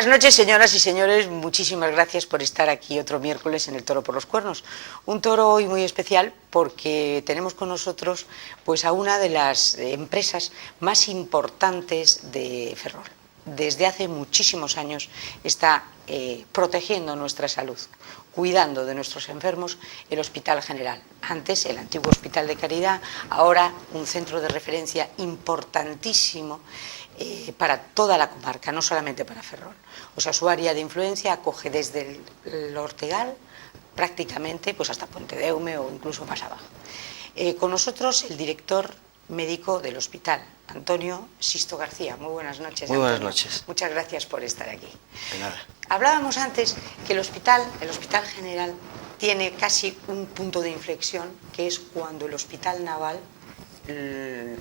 Buenas noches, señoras y señores. Muchísimas gracias por estar aquí otro miércoles en el Toro por los Cuernos. Un toro hoy muy especial porque tenemos con nosotros pues, a una de las empresas más importantes de Ferrol. Desde hace muchísimos años está protegiendo nuestra salud, cuidando de nuestros enfermos, el Hospital General. Antes el antiguo Hospital de Caridad, ahora un centro de referencia importantísimo para toda la comarca, no solamente para Ferrol. O sea, su área de influencia acoge desde el Ortegal prácticamente pues hasta Puente de Eume o incluso más abajo. Con nosotros el director médico del hospital, Antonio Sisto García. Muy buenas noches. Muy buenas noches. Muchas gracias por estar aquí. De nada. Hablábamos antes que el Hospital General tiene casi un punto de inflexión, que es cuando el Hospital Naval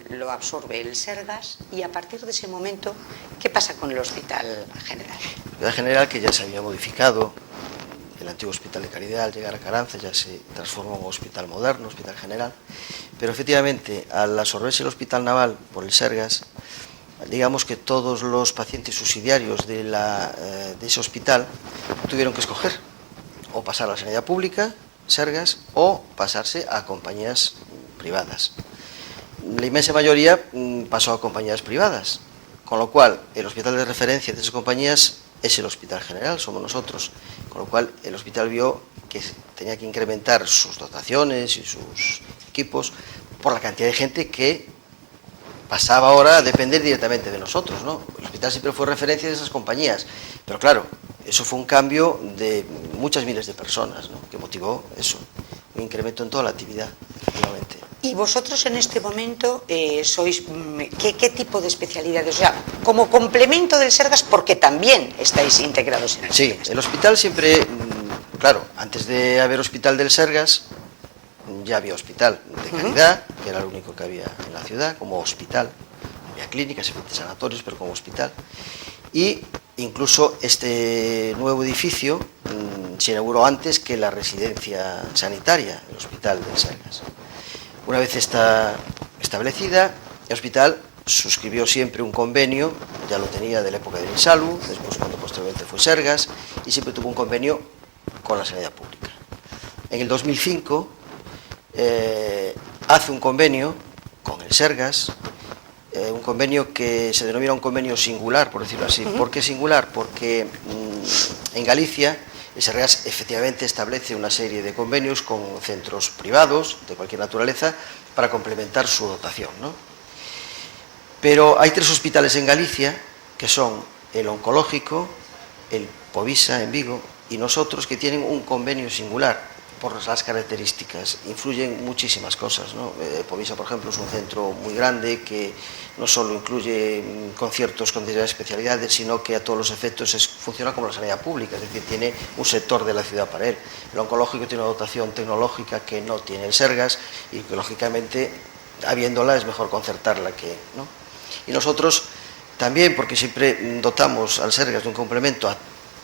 lo absorbe el Sergas, y a partir de ese momento, ¿qué pasa con el Hospital General? El Hospital General, que ya se había modificado, el antiguo Hospital de Caridad, al llegar a Caranza ya se transformó en un hospital moderno, Hospital General, pero efectivamente al absorberse el Hospital Naval por el Sergas, digamos que todos los pacientes subsidiarios de ese hospital tuvieron que escoger o pasar a la sanidad pública, Sergas, o pasarse a compañías privadas. La inmensa mayoría pasó a compañías privadas, con lo cual el hospital de referencia de esas compañías es el Hospital General, somos nosotros, con lo cual el hospital vio que tenía que incrementar sus dotaciones y sus equipos por la cantidad de gente que pasaba ahora a depender directamente de nosotros, ¿no? El hospital siempre fue referencia de esas compañías, pero claro, eso fue un cambio de muchas miles de personas, ¿no? Que motivó eso, un incremento en toda la actividad, efectivamente. Y vosotros en este momento sois, ¿qué tipo de especialidades? O sea, como complemento del Sergas, porque también estáis integrados en el Sergas. Sí, el hospital siempre, claro, antes de haber hospital del Sergas, ya había hospital de Caridad, que era el único que había en la ciudad, como hospital. Había clínicas, sanatorios, pero como hospital. Y incluso este nuevo edificio se inauguró antes que la residencia sanitaria, el hospital del Sergas. Una vez está establecida, el hospital suscribió siempre un convenio, ya lo tenía de la época del Insalud, después cuando posteriormente fue Sergas, y siempre tuvo un convenio con la sanidad pública. En el 2005 hace un convenio con el Sergas, un convenio que se denomina un convenio singular, por decirlo así. ¿Por qué singular? Porque en Galicia el Sergas efectivamente establece una serie de convenios con centros privados de cualquier naturaleza para complementar su dotación, ¿no? Pero hay 3 hospitales en Galicia, que son el oncológico, el Povisa en Vigo y nosotros, que tienen un convenio singular por las características. Influyen muchísimas cosas, ¿no? Povisa, por ejemplo, es un centro muy grande que no solo incluye conciertos con diversas especialidades, sino que a todos los efectos funciona como la sanidad pública, es decir, tiene un sector de la ciudad para él. El oncológico tiene una dotación tecnológica que no tiene el Sergas y que, lógicamente, habiéndola es mejor concertarla que, ¿no? Y nosotros también, porque siempre dotamos al Sergas de un complemento a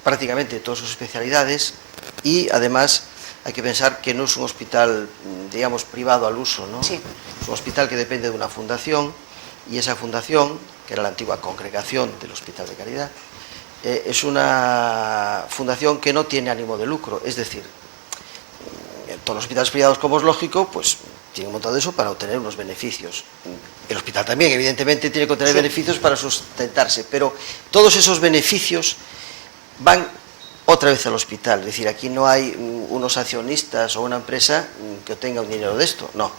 prácticamente todas sus especialidades, y además hay que pensar que no es un hospital, digamos, privado al uso, ¿no? Sí. Es un hospital que depende de una fundación, y esa fundación, que era la antigua congregación del Hospital de Caridad, es una fundación que no tiene ánimo de lucro, es decir, todos los hospitales privados, como es lógico, pues tienen montado eso para obtener unos beneficios. El hospital también, evidentemente, tiene que obtener beneficios para sustentarse, pero todos esos beneficios van otra vez al hospital. Es decir, aquí no hay unos accionistas o una empresa que obtenga un dinero de esto, no.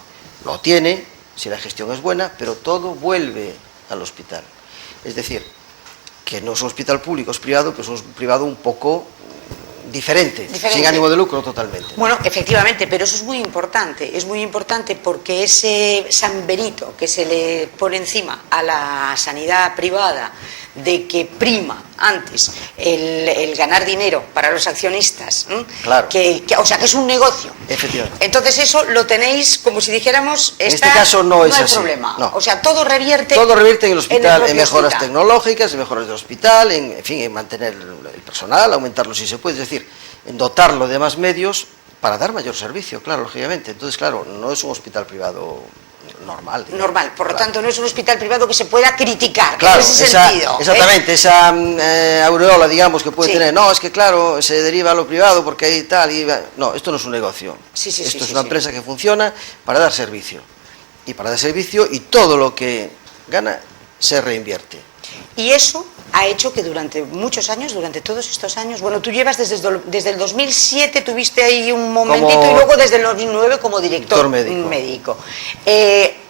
Lo tiene, si la gestión es buena, pero todo vuelve al hospital. Es decir, que no es un hospital público, es privado, pero es un privado un poco diferente, sin ánimo de lucro totalmente. Bueno, efectivamente, pero eso es muy importante porque ese samberito que se le pone encima a la sanidad privada de que prima antes el ganar dinero para los accionistas, claro. O sea, que es un negocio. Efectivamente. Entonces eso lo tenéis, como si dijéramos, en este caso no es hay así. problema. No. O sea, todo revierte en el hospital, en mejoras hospital tecnológicas, en mejoras del hospital, en fin, en mantener el personal, aumentarlo si se puede, es decir, en dotarlo de más medios para dar mayor servicio, claro, lógicamente. Entonces, claro, no es un hospital privado normal. Digamos. Normal, por lo Claro. tanto no es un hospital privado que se pueda criticar, Claro, en ese sentido. exactamente, esa aureola, digamos, que puede Sí. tener, no, es que claro, se deriva a lo privado porque hay tal, no, esto no es un negocio, Sí, sí, esto sí, es sí, una sí. empresa que funciona para dar servicio, y todo lo que gana se reinvierte. Y eso ha hecho que durante muchos años, durante todos estos años, bueno, tú llevas desde el 2007, tuviste ahí un momentito, Como y luego desde el 2009 como director médico. médico.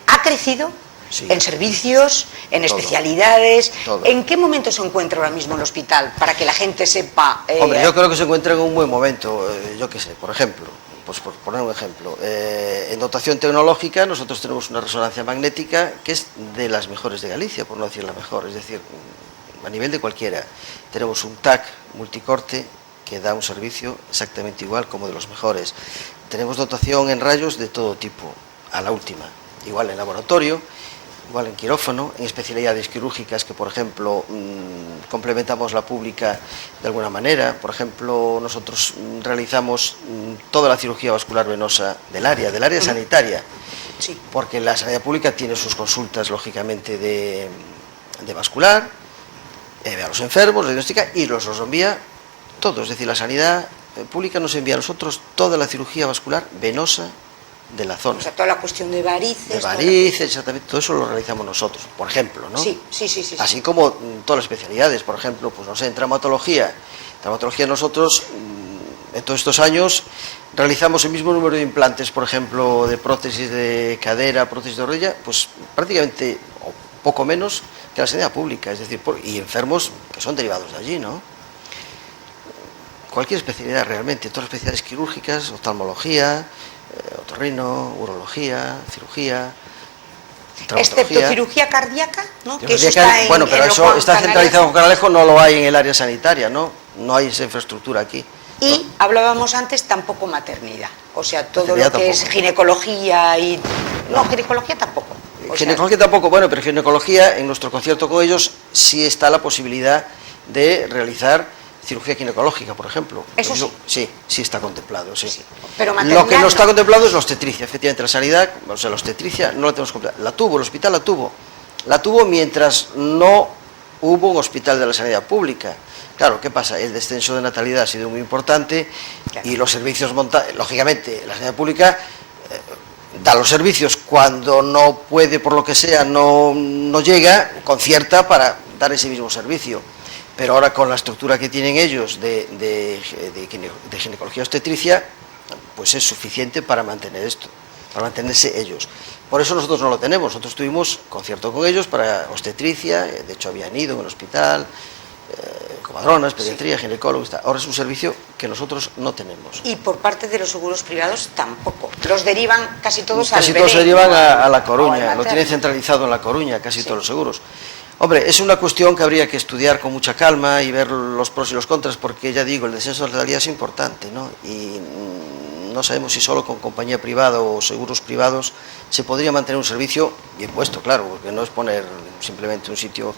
¿Ha crecido Sí. en servicios, en Todo. especialidades? Todo. ¿En qué momento se encuentra ahora mismo el hospital para que la gente sepa? Hombre, yo creo que se encuentra en un buen momento, yo qué sé, por ejemplo, pues por poner un ejemplo, en dotación tecnológica nosotros tenemos una resonancia magnética que es de las mejores de Galicia, por no decir la mejor, es decir, a nivel de cualquiera. Tenemos un TAC multicorte que da un servicio exactamente igual como de los mejores. Tenemos dotación en rayos de todo tipo, a la última, igual en laboratorio, igual en quirófano, en especialidades quirúrgicas que, por ejemplo, complementamos la pública de alguna manera. Por ejemplo, nosotros realizamos toda la cirugía vascular venosa del área sanitaria, Sí. porque la sanidad pública tiene sus consultas, lógicamente, de vascular, ve a los enfermos, los diagnostica y los envía todos. Es decir, la sanidad pública nos envía a nosotros toda la cirugía vascular venosa de la zona. O sea, toda la cuestión de varices. De varices, exactamente, todo eso lo realizamos nosotros, por ejemplo, ¿no? Sí, sí, sí, sí. Así como todas las especialidades, por ejemplo, pues no sé, en traumatología nosotros en todos estos años realizamos el mismo número de implantes, por ejemplo, de prótesis de cadera, prótesis de rodilla, pues prácticamente, o poco menos, que la sanidad pública, es decir, y enfermos que son derivados de allí, ¿no? Cualquier especialidad realmente, todas las especialidades quirúrgicas, oftalmología, otorrino, urología, cirugía, Excepto cirugía cardíaca, ¿no? Que eso Cirugía está bueno, en pero lo eso Juan está centralizado en Canalejo. Canalejo, no lo hay en el área sanitaria, ¿no? No hay esa infraestructura aquí. Y hablábamos antes tampoco maternidad, o sea, todo Maternidad lo que es tampoco. ginecología y... No, ginecología tampoco. O sea, Ginecología tampoco, bueno, pero ginecología, en nuestro concierto con ellos, sí está la posibilidad de realizar cirugía ginecológica, por ejemplo. Eso sí. Sí está contemplado, sí. Sí, pero Lo que maternidad no está no. contemplado es la obstetricia, efectivamente, la sanidad, o sea, la obstetricia no la tenemos contemplada. La tuvo, el hospital la tuvo. La tuvo mientras no hubo un hospital de la sanidad pública. Claro, ¿qué pasa? El descenso de natalidad ha sido muy importante Claro. y los servicios lógicamente, la sanidad pública da los servicios cuando no puede, por lo que sea, no llega, concierta para dar ese mismo servicio. Pero ahora con la estructura que tienen ellos de ginecología obstetricia, pues es suficiente para mantener esto, para mantenerse ellos. Por eso nosotros no lo tenemos, nosotros tuvimos concierto con ellos para obstetricia, de hecho habían ido en el hospital, comadronas, pediatría, ginecólogos, ahora es un servicio que nosotros no tenemos. Y por parte de los seguros privados tampoco. Los derivan casi todos Casi al todos se Belén, derivan a La o al Coruña, lo materno. tienen centralizado en La Coruña, casi Sí. todos los seguros. Hombre, es una cuestión que habría que estudiar con mucha calma y ver los pros y los contras, porque ya digo, el descenso de natalidad es importante, ¿no? Y no sabemos si solo con compañía privada o seguros privados se podría mantener un servicio bien puesto, claro, porque no es poner simplemente un sitio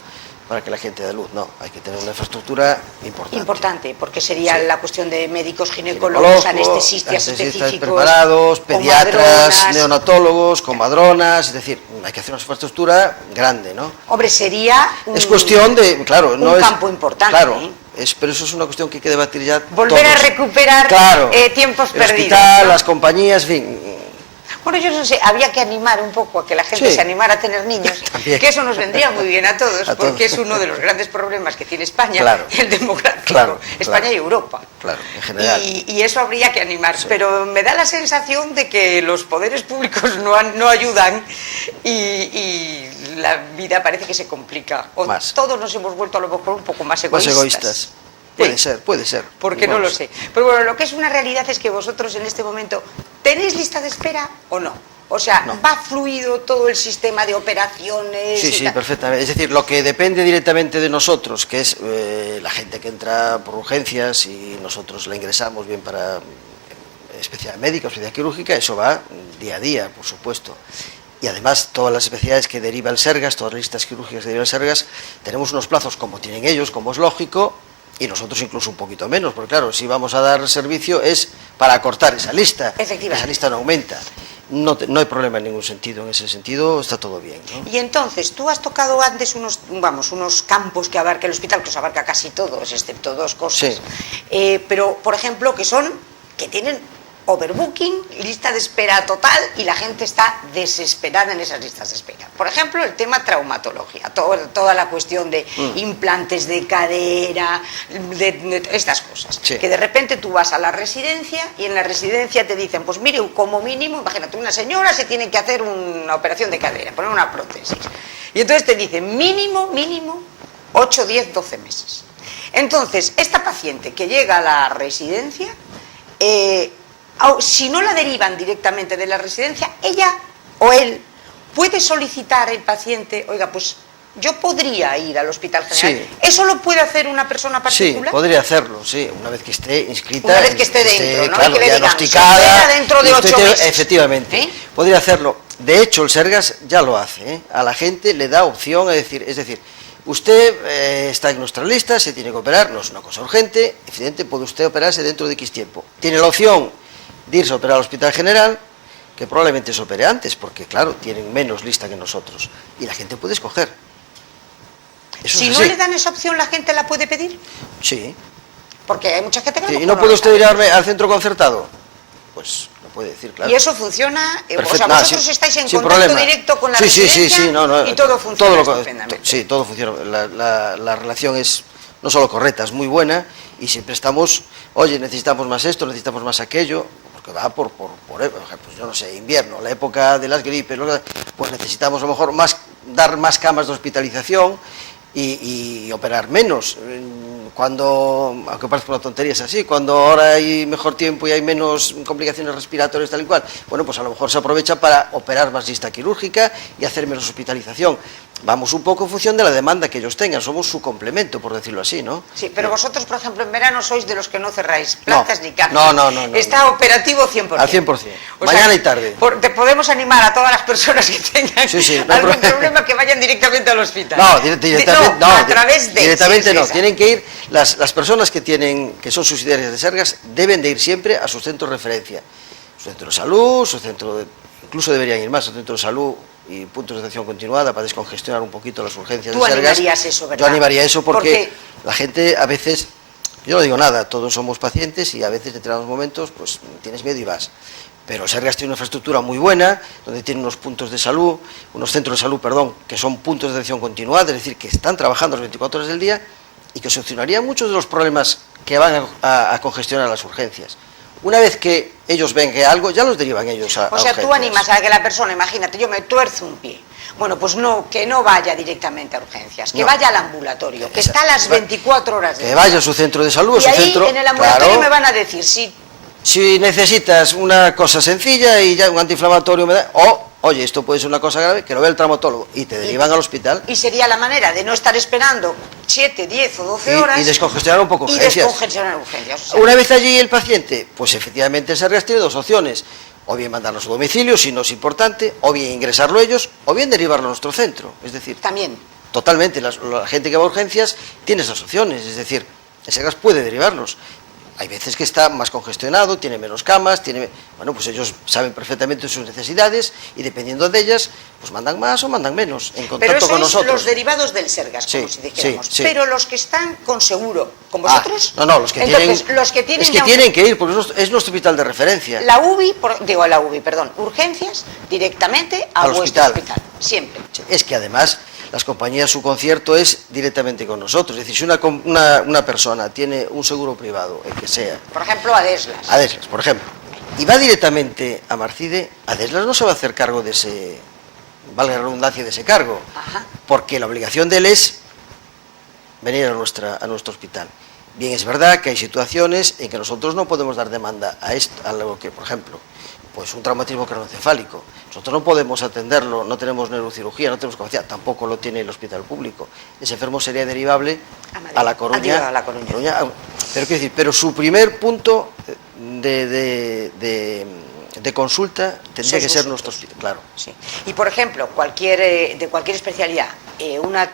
para que la gente dé luz, no, hay que tener una infraestructura importante. Importante, porque sería Sí. la cuestión de médicos, ginecólogos, anestesistas específicos, preparados, pediatras, comadronas. neonatólogos, comadronas, es decir, hay que hacer una infraestructura grande, ¿no? Hombre, sería Es cuestión de, claro, no es campo importante. Claro, ¿eh? pero eso es una cuestión que hay que debatir ya. Volver a todos. recuperar Claro, tiempos el perdidos. hospital, ¿no? las compañías, en fin. Bueno, yo no sé, había que animar un poco a que la gente Sí. se animara a tener niños, También. que eso nos vendría muy bien a todos, A porque todos. es uno de los grandes problemas que tiene España, Claro. el demográfico, Claro, España claro. y Europa. Claro, en general. Y eso habría que animar, Sí. pero me da la sensación de que los poderes públicos no ayudan y la vida parece que se complica. O Más. todos nos hemos vuelto a lo mejor un poco más Más egoístas. egoístas. Puede ser. Porque no lo Vamos. sé. Pero bueno, lo que es una realidad es que vosotros en este momento, ¿tenéis lista de espera o no? O sea, No. ¿va fluido todo el sistema de operaciones? Sí, y sí, tal? perfectamente. Es decir, lo que depende directamente de nosotros, que es la gente que entra por urgencias y nosotros la ingresamos bien para especialidad médica, especialidad quirúrgica, eso va día a día, por supuesto. Y además, todas las especialidades que deriva el Sergas, todas las listas quirúrgicas que deriva el Sergas, tenemos unos plazos como tienen ellos, como es lógico, y nosotros incluso un poquito menos, porque claro, si vamos a dar servicio es para acortar esa lista. Efectivamente. Esa lista no aumenta. no hay problema en ningún sentido, en ese sentido está todo bien, ¿no? Y entonces, tú has tocado antes unos campos que abarca el hospital, que os abarca casi todos, excepto dos cosas, sí. Pero, por ejemplo, que tienen overbooking, lista de espera total, y la gente está desesperada en esas listas de espera. Por ejemplo, el tema traumatología, toda la cuestión de implantes de cadera, de estas cosas. Sí. Que de repente tú vas a la residencia y en la residencia te dicen, pues mire, como mínimo, imagínate, una señora se tiene que hacer una operación de cadera, poner una prótesis. Y entonces te dicen, mínimo, 8, 10, 12 meses. Entonces, esta paciente que llega a la residencia, si no la derivan directamente de la residencia, ella o él puede solicitar el paciente, oiga, pues yo podría ir al hospital general. Sí. ¿Eso lo puede hacer una persona particular? Sí, podría hacerlo, sí, una vez que esté inscrita. Una vez que esté dentro, ¿no? Claro, y que le diagnosticada. digan, se dentro de 8 meses. Efectivamente, podría hacerlo. De hecho, el Sergas ya lo hace, ¿eh? A la gente le da opción, es decir, usted está en nuestra lista, se tiene que operar, no es una cosa urgente, evidente, puede usted operarse dentro de X tiempo. Tiene la opción de irse a operar al Hospital General, que probablemente se opere antes, porque claro, tienen menos lista que nosotros, y la gente puede escoger. Si no le dan esa opción, ¿la gente la puede pedir? Sí. Porque hay mucha gente que ¿Y no puede usted ir al centro concertado? Pues lo puede decir, claro. Y eso funciona, perfecto. O sea, vosotros estáis en contacto directo con la residencia sí, y todo funciona estupendamente. Sí, todo funciona. La relación es no solo correcta, es muy buena, y siempre estamos, oye, necesitamos más esto, necesitamos más aquello, porque va por pues yo no sé, invierno, la época de las gripes, pues necesitamos a lo mejor dar más camas de hospitalización y operar menos. Aunque parezca una tontería, es así, cuando ahora hay mejor tiempo y hay menos complicaciones respiratorias tal y cual, bueno, pues a lo mejor se aprovecha para operar más lista quirúrgica y hacer menos hospitalización. Vamos un poco en función de la demanda que ellos tengan, somos su complemento, por decirlo así, ¿no? Sí, pero vosotros, por ejemplo, en verano sois de los que no cerráis plazas ni camas. No. Está operativo 100%. Al 100%, mañana y tarde. Te podemos animar a todas las personas que tengan algún problema que vayan directamente al hospital. No, directamente no. A través de... Directamente no, tienen que ir, las personas que son subsidiarias de Sergas deben de ir siempre a su centro de referencia. Su centro de salud, incluso deberían ir más, su centro de salud y puntos de atención continuada para descongestionar un poquito las urgencias de Sergas. Tú animarías eso, ¿verdad? Yo animaría eso porque la gente a veces, yo no digo nada, todos somos pacientes y a veces en determinados momentos pues tienes miedo y vas. Pero Sergas tiene una infraestructura muy buena, donde tiene unos centros de salud, que son puntos de atención continuada, es decir, que están trabajando las 24 horas del día y que solucionarían muchos de los problemas que van a congestionar las urgencias. Una vez que ellos ven que algo, ya los derivan ellos a urgencias. Tú animas a que la persona, imagínate, yo me tuerzo un pie. Bueno, pues que no vaya directamente a urgencias, que vaya al ambulatorio, que está a las 24 horas del día. Que vaya a su centro de salud, y ahí en el ambulatorio me van a decir si necesitas una cosa sencilla y ya un antiinflamatorio, oye, esto puede ser una cosa grave, que lo vea el traumatólogo y te derivan al hospital. Y sería la manera de no estar esperando 7, 10 o 12 horas. Y descongestionar un poco urgencias. Una vez allí el paciente, pues efectivamente Sergas tiene dos opciones. O bien mandarlo a su domicilio, si no es importante, o bien ingresarlo ellos, o bien derivarlo a nuestro centro. Es decir, también. Totalmente, la gente que va a urgencias tiene esas opciones, es decir, Sergas puede derivarlos. Hay veces que está más congestionado, tiene menos camas, pues ellos saben perfectamente sus necesidades y dependiendo de ellas, pues mandan más o mandan menos en contacto con nosotros. Pero los derivados del Sergas, como si dijéramos. Sí. Pero los que están con seguro, ¿con vosotros? Los que tienen... los que tienen... Es que tienen que ir, porque es nuestro hospital de referencia. Urgencias, directamente a vuestro hospital, siempre. Sí, es que además... Las compañías, su concierto es directamente con nosotros. Es decir, si una persona tiene un seguro privado, el que sea... Por ejemplo, Adeslas. Adeslas, por ejemplo. Y va directamente a Marcide, Adeslas no se va a hacer cargo de ese... valga la redundancia, de ese cargo. Ajá. Porque la obligación de él es venir a nuestro hospital. Bien, es verdad que hay situaciones en que nosotros no podemos dar demanda a lo que, por ejemplo, pues un traumatismo craneoencefálico. Nosotros no podemos atenderlo, no tenemos neurocirugía, no tenemos capacidad, tampoco lo tiene el hospital público. Ese enfermo sería derivable a La Coruña. Pero su primer punto de consulta tendría que ser nuestro hospital, claro. Sí. Y por ejemplo, de cualquier especialidad, una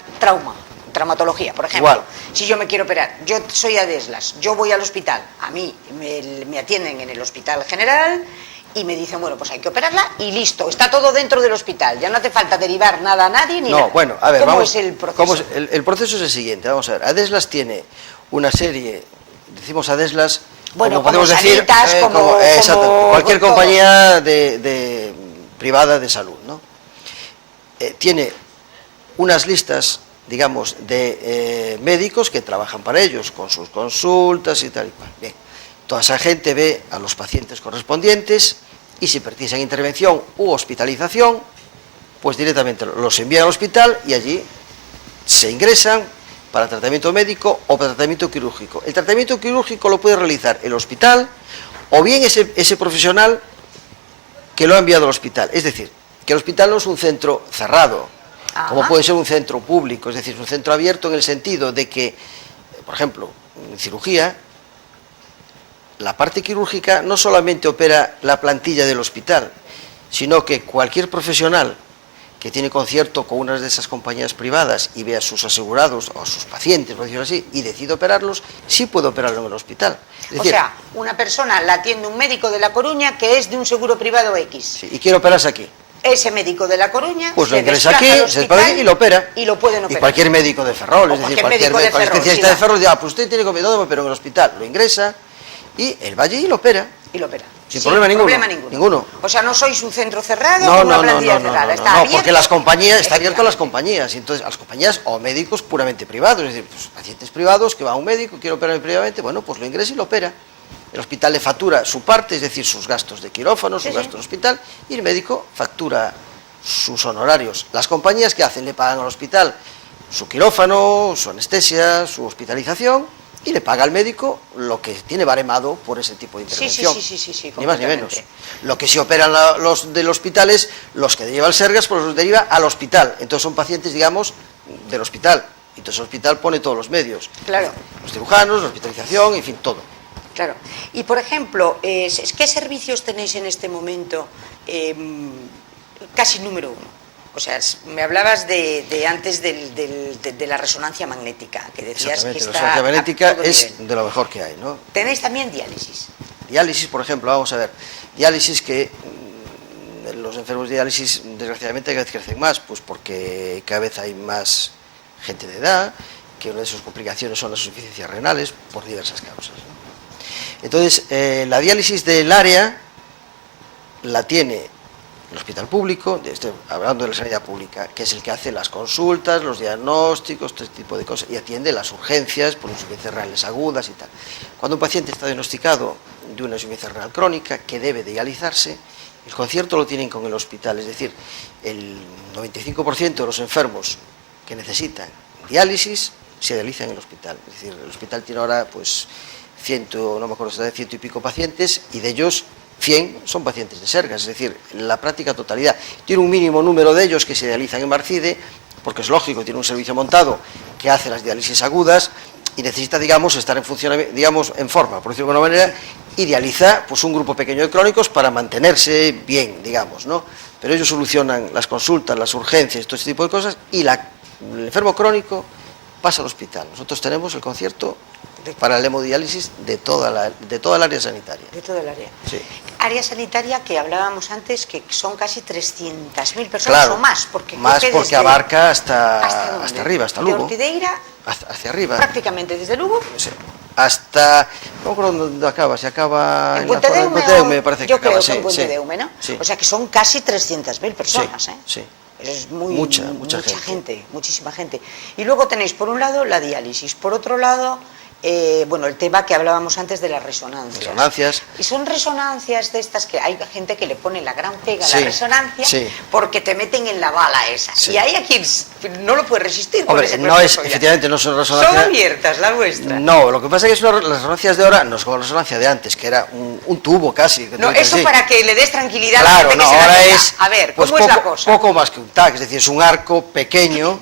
traumatología, por ejemplo, igual. Si yo me quiero operar, yo soy Adeslas, yo voy al hospital, a mí me atienden en el hospital general y me dicen, bueno, pues hay que operarla y listo, está todo dentro del hospital, ya no hace falta derivar nada a nadie ni nada. Bueno, a ver, ¿Cómo vamos, es el proceso? el proceso es el siguiente, vamos a ver. Adeslas tiene una serie, decimos Adeslas, bueno, como podemos decir, Sanitas, como cualquier compañía privada de salud, ¿no? Tiene unas listas, digamos, de médicos que trabajan para ellos, con sus consultas y tal y cual. Bien, toda esa gente ve a los pacientes correspondientes y si precisan intervención u hospitalización, pues directamente los envían al hospital y allí se ingresan para tratamiento médico o para tratamiento quirúrgico. El tratamiento quirúrgico lo puede realizar el hospital o bien ese profesional que lo ha enviado al hospital. Es decir, que el hospital no es un centro cerrado, como puede ser un centro público, es decir, un centro abierto en el sentido de que, por ejemplo, en cirugía, la parte quirúrgica no solamente opera la plantilla del hospital, sino que cualquier profesional que tiene concierto con una de esas compañías privadas y ve a sus asegurados o a sus pacientes, por decirlo así, y decide operarlos, sí puede operarlo en el hospital. Es decir, o sea, una persona la atiende un médico de La Coruña que es de un seguro privado X. Sí, y quiere operarse aquí. Ese médico de La Coruña pues lo ingresa aquí, se despacha y lo opera. Y lo pueden operar. Y cualquier médico de Ferrol, es decir, cualquier especialista de Ferrol, dice, pues usted tiene que ¿dónde me opero? En el hospital. Lo ingresa y él va allí y lo opera. Y lo opera. Sin problema ninguno. O sea, no sois un centro cerrado con no, una plantilla cerrada. Está abierto. Porque las compañías, está abierto a las compañías. Y entonces, a las compañías o médicos puramente privados. Es decir, pues, pacientes privados que va a un médico, quiere operar privadamente, bueno, pues lo ingresa y lo opera. El hospital le factura su parte, es decir, sus gastos de quirófano, sus gastos de hospital, y el médico factura sus honorarios. Las compañías, ¿qué hacen? Le pagan al hospital su quirófano, su anestesia, su hospitalización, y le paga al médico lo que tiene baremado por ese tipo de intervención. Sí, ni más ni menos. Lo que sí operan los del hospital es los que deriva el Sergas, pues los deriva al hospital. Entonces son pacientes, digamos, del hospital. Y entonces el hospital pone todos los medios. Claro. Los cirujanos, la hospitalización, en fin, todo. Claro. Y, por ejemplo, ¿qué servicios tenéis en este momento casi número uno? O sea, me hablabas antes de la resonancia magnética, que decías que está la resonancia magnética es nivel. de lo mejor que hay, ¿no? Tenéis también diálisis. Diálisis, por ejemplo, vamos a ver, diálisis que los enfermos de diálisis desgraciadamente cada vez crecen más, pues porque cada vez hay más gente de edad, que una de sus complicaciones son las insuficiencias renales por diversas causas, ¿no? Entonces, la diálisis del área la tiene el hospital público, estoy hablando de la sanidad pública, que es el que hace las consultas, los diagnósticos, todo este tipo de cosas, y atiende las urgencias por insuficiencias renales agudas y tal. Cuando un paciente está diagnosticado de una insuficiencia renal crónica que debe dializarse, el concierto lo tienen con el hospital, es decir, el 95% de los enfermos que necesitan diálisis se dializan en el hospital. Es decir, el hospital tiene ahora, pues, no me acuerdo si está de 100 y pico pacientes, y de ellos 100 son pacientes de Sergas, es decir, la práctica totalidad. Tiene un mínimo número de ellos que se dializan en Marcide, porque es lógico, tiene un servicio montado que hace las diálisis agudas y necesita, digamos, estar en funcionamiento, digamos, en forma, por decirlo de alguna manera, y dializa pues un grupo pequeño de crónicos para mantenerse bien, digamos, ¿no? Pero ellos solucionan las consultas, las urgencias, todo este tipo de cosas, y el enfermo crónico pasa al hospital. Nosotros tenemos el concierto para el hemodiálisis de toda el área sanitaria. De todo el área. Sí. Área sanitaria que hablábamos antes, que son casi 300.000 personas, claro, o más. Porque abarca hasta arriba, hasta Lugo. De Ortideira hacia arriba. Prácticamente desde Lugo. Sí. Hasta, no me acuerdo dónde acaba, si acaba en Puentedeume, me parece que yo acaba, creo sí, que en Puentedeume, ¿no? Sí. O sea que son casi 300.000 personas, sí, ¿eh? Sí. Es mucha gente, muchísima gente. Y luego tenéis, por un lado, la diálisis, por otro lado, bueno, el tema que hablábamos antes de las resonancias. Y son resonancias de estas que hay gente que le pone la gran pega a la resonancia porque te meten en la bala esa. Sí. Y hay a quien no lo puede resistir. Hombre, efectivamente no son resonancias. Son abiertas, la vuestra. No, lo que pasa es que las resonancias de ahora no es como la resonancia de antes, que era un tubo casi. No, eso para que le des tranquilidad claro, a la gente que se ahora la es, a ver, pues ¿cómo es la cosa? Poco más que un TAC, es decir, es un arco pequeño.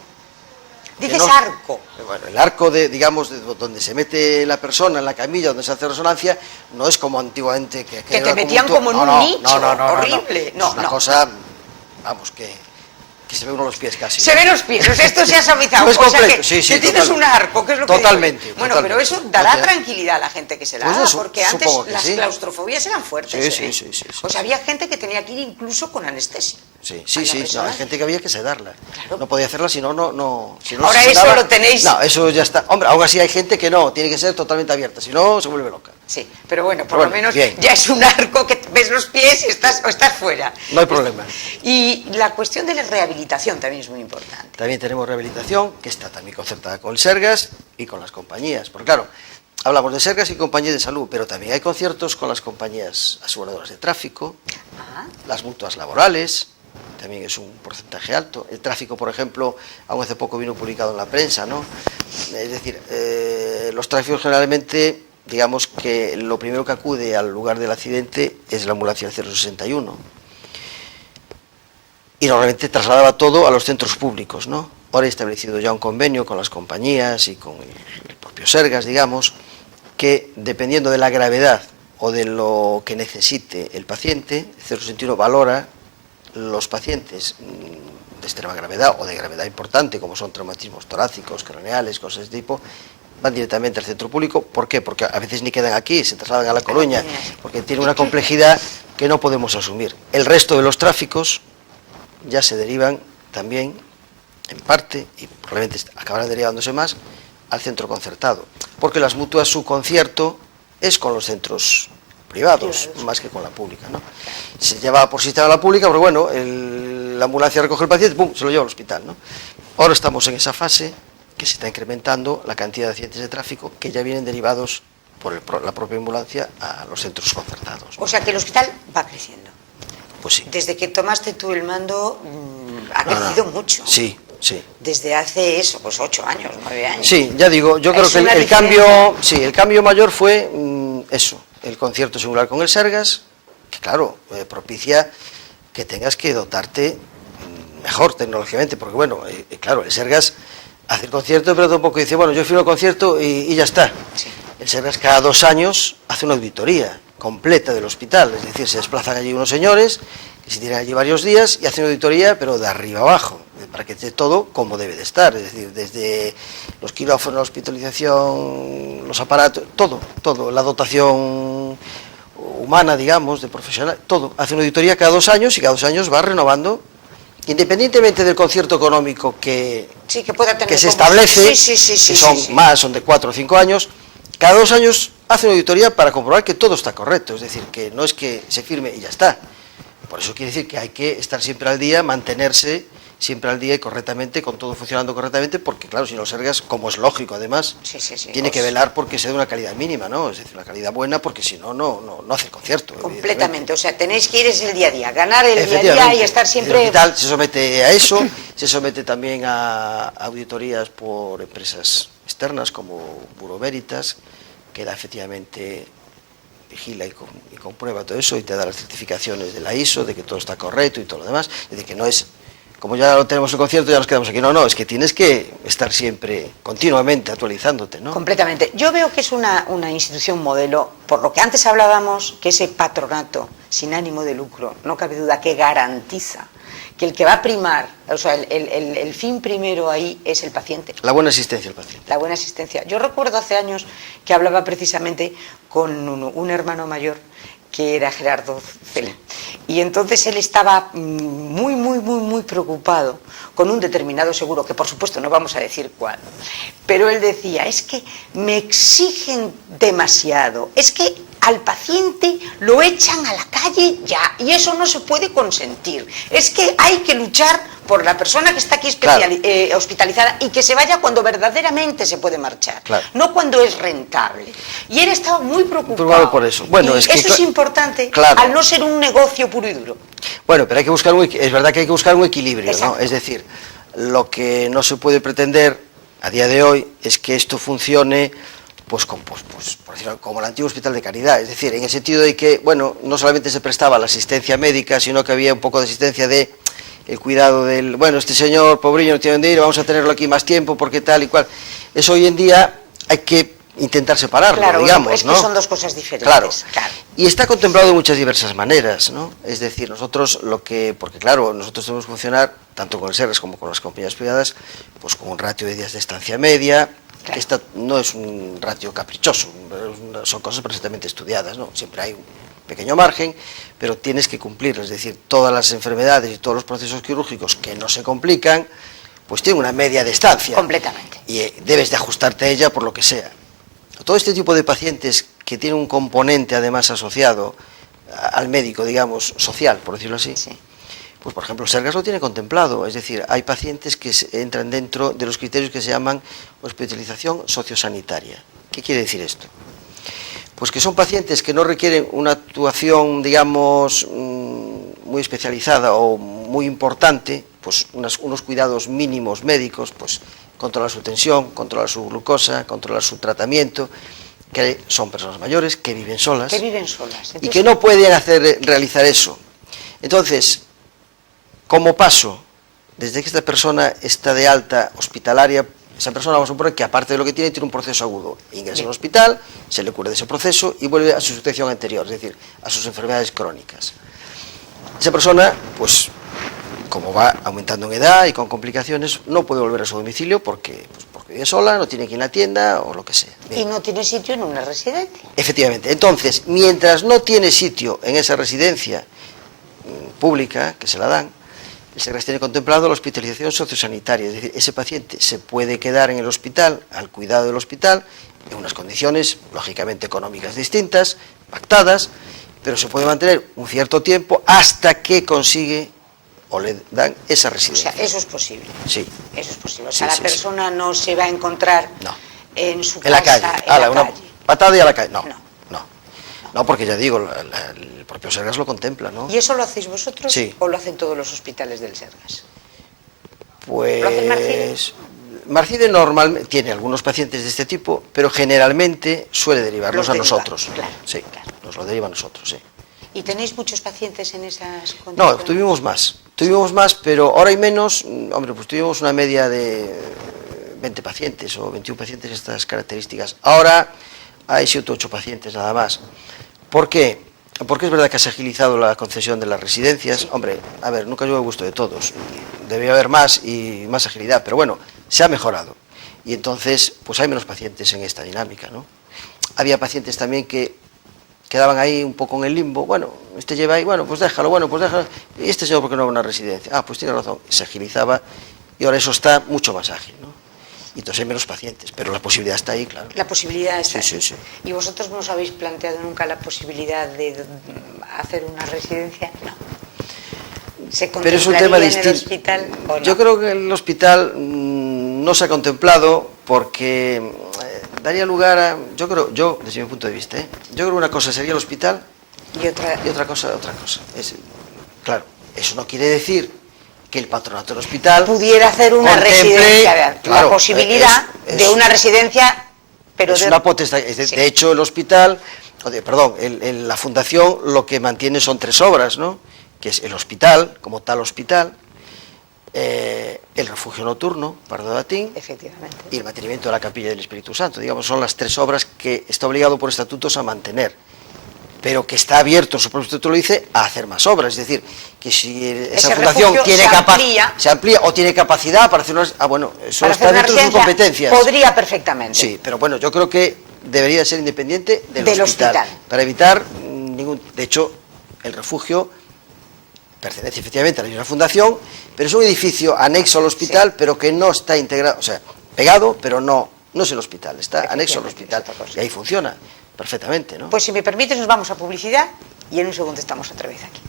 Dices arco. Bueno, el arco digamos, de donde se mete la persona en la camilla, donde se hace resonancia, no es como antiguamente que te metían como en un nicho, horrible. No, es una cosa, vamos, que que se ve uno los pies casi. Se ven los pies, o sea, esto se ha suavizado. Pues o sea completo, que, sí, que tienes un arco, que es lo que totalmente, digo. Bueno, totalmente. pero eso dará tranquilidad a la gente que se la Pues haga, eso, porque antes supongo que las sí. claustrofobías eran fuertes. Sí, sí. O sea, había gente que tenía que ir incluso con anestesia. Sí, no, hay gente que había que sedarla. Claro. No podía hacerla si no, si no Ahora se eso sedaba, lo tenéis. No, eso ya está. Hombre, aún así hay gente que no, tiene que ser totalmente abierta, si no se vuelve loca. Sí, pero bueno, por lo menos bien. ya es un arco que ves los pies y estás fuera. No hay problema. Y la cuestión de la rehabilitación también es muy importante. También tenemos rehabilitación, que está también concertada con el Sergas y con las compañías. Porque claro, hablamos de Sergas y compañías de salud, pero también hay conciertos con las compañías aseguradoras de tráfico, las mutuas laborales, también es un porcentaje alto. El tráfico, por ejemplo, aún hace poco vino publicado en la prensa, ¿no? Es decir, los tráficos generalmente, digamos que lo primero que acude al lugar del accidente es la ambulancia 061. Y normalmente trasladaba todo a los centros públicos, ¿no? Ahora he establecido ya un convenio con las compañías y con el propio Sergas, digamos, que dependiendo de la gravedad o de lo que necesite el paciente, 061 valora los pacientes de extrema gravedad o de gravedad importante, como son traumatismos torácicos, craneales, cosas de este tipo, van directamente al centro público. ¿Por qué? Porque a veces ni quedan aquí, se trasladan a La Coruña, porque tiene una complejidad que no podemos asumir. El resto de los tráficos ya se derivan también, en parte, y probablemente acabarán derivándose más, al centro concertado, porque las mutuas, su concierto es con los centros privados, más que con la pública, ¿no? Se lleva por sistema a la pública, pero bueno, la ambulancia recoge el paciente, ¡pum!, se lo lleva al hospital, ¿no? Ahora estamos en esa fase que se está incrementando la cantidad de accidentes de tráfico que ya vienen derivados por la propia ambulancia a los centros concertados, ¿no? O sea que el hospital va creciendo. Pues sí. Desde que tomaste tú el mando, ha crecido mucho. Sí, sí. Desde hace eso, pues 8 años, 9 años. Sí, ya digo, yo creo que el cambio mayor fue eso, el concierto singular con el Sergas, que claro, propicia que tengas que dotarte mejor tecnológicamente, porque bueno, claro, el Sergas hace el concierto, pero tampoco dice, bueno, yo filo el concierto y ya está. Sí. El Sergas cada 2 años hace una auditoría completa del hospital, es decir, se desplazan allí unos señores que se tienen allí varios días y hacen una auditoría, pero de arriba abajo, para que esté todo como debe de estar, es decir, desde los quirófanos, la hospitalización, los aparatos, todo, la dotación humana, digamos, de profesional, todo. Hace una auditoría cada 2 años y cada 2 años va renovando, independientemente del concierto económico que pueda tener que se establece, que son más, son de 4 o 5 años, cada 2 años hace una auditoría para comprobar que todo está correcto, es decir, que no es que se firme y ya está. Por eso quiere decir que hay que estar siempre al día, mantenerse siempre al día y correctamente, con todo funcionando correctamente, porque claro, si no Sergas, como es lógico además, tiene que velar porque sea de una calidad mínima, ¿no? Es decir, una calidad buena, porque si no, no hace el concierto. Completamente, o sea, tenéis que ir es el día a día, ganar el día a día y estar siempre... El hospital se somete a eso, se somete también a auditorías por empresas externas como Bureau Veritas, que da efectivamente, vigila y comprueba todo eso y te da las certificaciones de la ISO, de que todo está correcto y todo lo demás, y de que no es, como ya lo tenemos el concierto, ya nos quedamos aquí. No, es que tienes que estar siempre, continuamente actualizándote, ¿no? Completamente. Yo veo que es una institución modelo, por lo que antes hablábamos, que ese patronato sin ánimo de lucro, no cabe duda que garantiza que el que va a primar, o sea, el fin primero ahí es el paciente. La buena asistencia al paciente. La buena asistencia. Yo recuerdo hace años que hablaba precisamente con un hermano mayor que era Gerardo Cela. Y entonces él estaba muy preocupado con un determinado seguro, que por supuesto no vamos a decir cuál, pero él decía, es que me exigen demasiado, es que al paciente lo echan a la calle ya, y eso no se puede consentir, es que hay que luchar por la persona que está aquí hospitalizada y que se vaya cuando verdaderamente se puede marchar, no cuando es rentable. Y él estaba muy preocupado por eso. Bueno, es que eso es importante, al no ser un negocio puro y duro. Bueno, pero hay que buscar es verdad que hay que buscar un equilibrio, ¿no? Es decir, lo que no se puede pretender a día de hoy es que esto funcione pues por decirlo, como el antiguo hospital de Caridad, es decir, en el sentido de que, bueno, no solamente se prestaba la asistencia médica, sino que había un poco de asistencia de el cuidado del, bueno, este señor pobrillo no tiene dónde ir, vamos a tenerlo aquí más tiempo porque tal y cual. Eso hoy en día hay que intentar separarlo, digamos, es que ¿no? son dos cosas diferentes. Claro. Y está contemplado de muchas diversas maneras, ¿no? Es decir, nosotros porque claro, nosotros tenemos que funcionar tanto con el Sergas como con las compañías privadas, pues con un ratio de días de estancia media, que esta no es un ratio caprichoso, son cosas perfectamente estudiadas, ¿no? Siempre hay un pequeño margen, pero tienes que cumplirlo, es decir, todas las enfermedades y todos los procesos quirúrgicos que no se complican, pues tienen una media de estancia. Completamente. Y debes de ajustarte a ella por lo que sea. Todo este tipo de pacientes que tienen un componente además asociado al médico, digamos, social, por decirlo así, Sí. pues por ejemplo, Sergas lo tiene contemplado, es decir, hay pacientes que entran dentro de los criterios que se llaman hospitalización sociosanitaria. ¿Qué quiere decir esto? Pues que son pacientes que no requieren una actuación, digamos, muy especializada o muy importante, pues unos cuidados mínimos médicos, pues controlar su tensión, controlar su glucosa, controlar su tratamiento, que son personas mayores, que viven solas. Que viven solas. Entonces, y que no pueden realizar eso. Entonces, como paso, desde que esta persona está de alta hospitalaria, esa persona, vamos a suponer que aparte de lo que tiene un proceso agudo. Ingresa en el hospital, se le cura de ese proceso y vuelve a su situación anterior, es decir, a sus enfermedades crónicas. Esa persona, pues, como va aumentando en edad y con complicaciones, no puede volver a su domicilio porque vive sola, no tiene quien la atienda o lo que sea. Bien. Y no tiene sitio en una residencia. Efectivamente. Entonces, mientras no tiene sitio en esa residencia pública, que se la dan, el Sergas tiene contemplado la hospitalización sociosanitaria, es decir, ese paciente se puede quedar en el hospital, al cuidado del hospital, en unas condiciones, lógicamente, económicas distintas, pactadas, pero se puede mantener un cierto tiempo hasta que consigue o le dan esa residencia. O sea, eso es posible. Sí. Eso es posible. O Sí, sea, la sí, persona no se va a encontrar en su casa, en la calle. Una patada y a la calle. No. No, porque ya digo, el propio Sergas lo contempla, ¿no? ¿Y eso lo hacéis vosotros? Sí. ¿O lo hacen todos los hospitales del Sergas? Pues ¿Lo hace Marcide? Marcide normalmente tiene algunos pacientes de este tipo, pero generalmente suele derivarnos a nosotros. Claro, sí, claro. Nos lo deriva a nosotros, sí. ¿Y tenéis muchos pacientes en esas condiciones? No, tuvimos más, pero ahora hay menos. Hombre, pues tuvimos una media de 20 pacientes o 21 pacientes de estas características. Ahora hay 7 o 8 pacientes nada más. ¿Por qué? Porque es verdad que se ha agilizado la concesión de las residencias. Sí. Hombre, a ver, nunca llegó al gusto de todos. Debería haber más y más agilidad, pero bueno, se ha mejorado. Y entonces, pues hay menos pacientes en esta dinámica, ¿no? Había pacientes también que quedaban ahí un poco en el limbo. Bueno, este lleva ahí, bueno, pues déjalo. ¿Y este señor por qué no va a una residencia? Ah, pues tiene razón. Se agilizaba y ahora eso está mucho más ágil, ¿no? Y entonces hay menos pacientes, pero la posibilidad está ahí, claro. La posibilidad está ahí. Sí. ¿Y vosotros no os habéis planteado nunca la posibilidad de hacer una residencia? No. ¿Se pero es un tema distinto. En el hospital o no? Yo creo que el hospital no se ha contemplado porque daría lugar a... Yo desde mi punto de vista, yo creo que una cosa sería el hospital y otra cosa. Claro, eso no quiere decir que el patronato del hospital pudiera hacer una residencia, claro, la posibilidad de una residencia, pero es una potestad. Sí. De hecho, el hospital, la fundación lo que mantiene son 3 obras, ¿no? Que es el hospital, como tal hospital, el refugio nocturno, Pardo de Batín, efectivamente, y el mantenimiento de la capilla del Espíritu Santo. Digamos, son las 3 obras que está obligado por estatutos a mantener, pero que está abierto, su propio estatuto lo dice, a hacer más obras. Es decir, que si esa fundación tiene se amplía o tiene capacidad para hacer unas... bueno, eso está dentro de sus competencias. Podría perfectamente. Sí, pero bueno, yo creo que debería ser independiente del hospital, para evitar ningún... De hecho, el refugio pertenece efectivamente a la misma fundación, pero es un edificio anexo al hospital, sí, pero que no está integrado, o sea, pegado, pero no es el hospital, está anexo al hospital, y ahí funciona perfectamente, ¿no? Pues si me permites nos vamos a publicidad y en un segundo estamos otra vez aquí.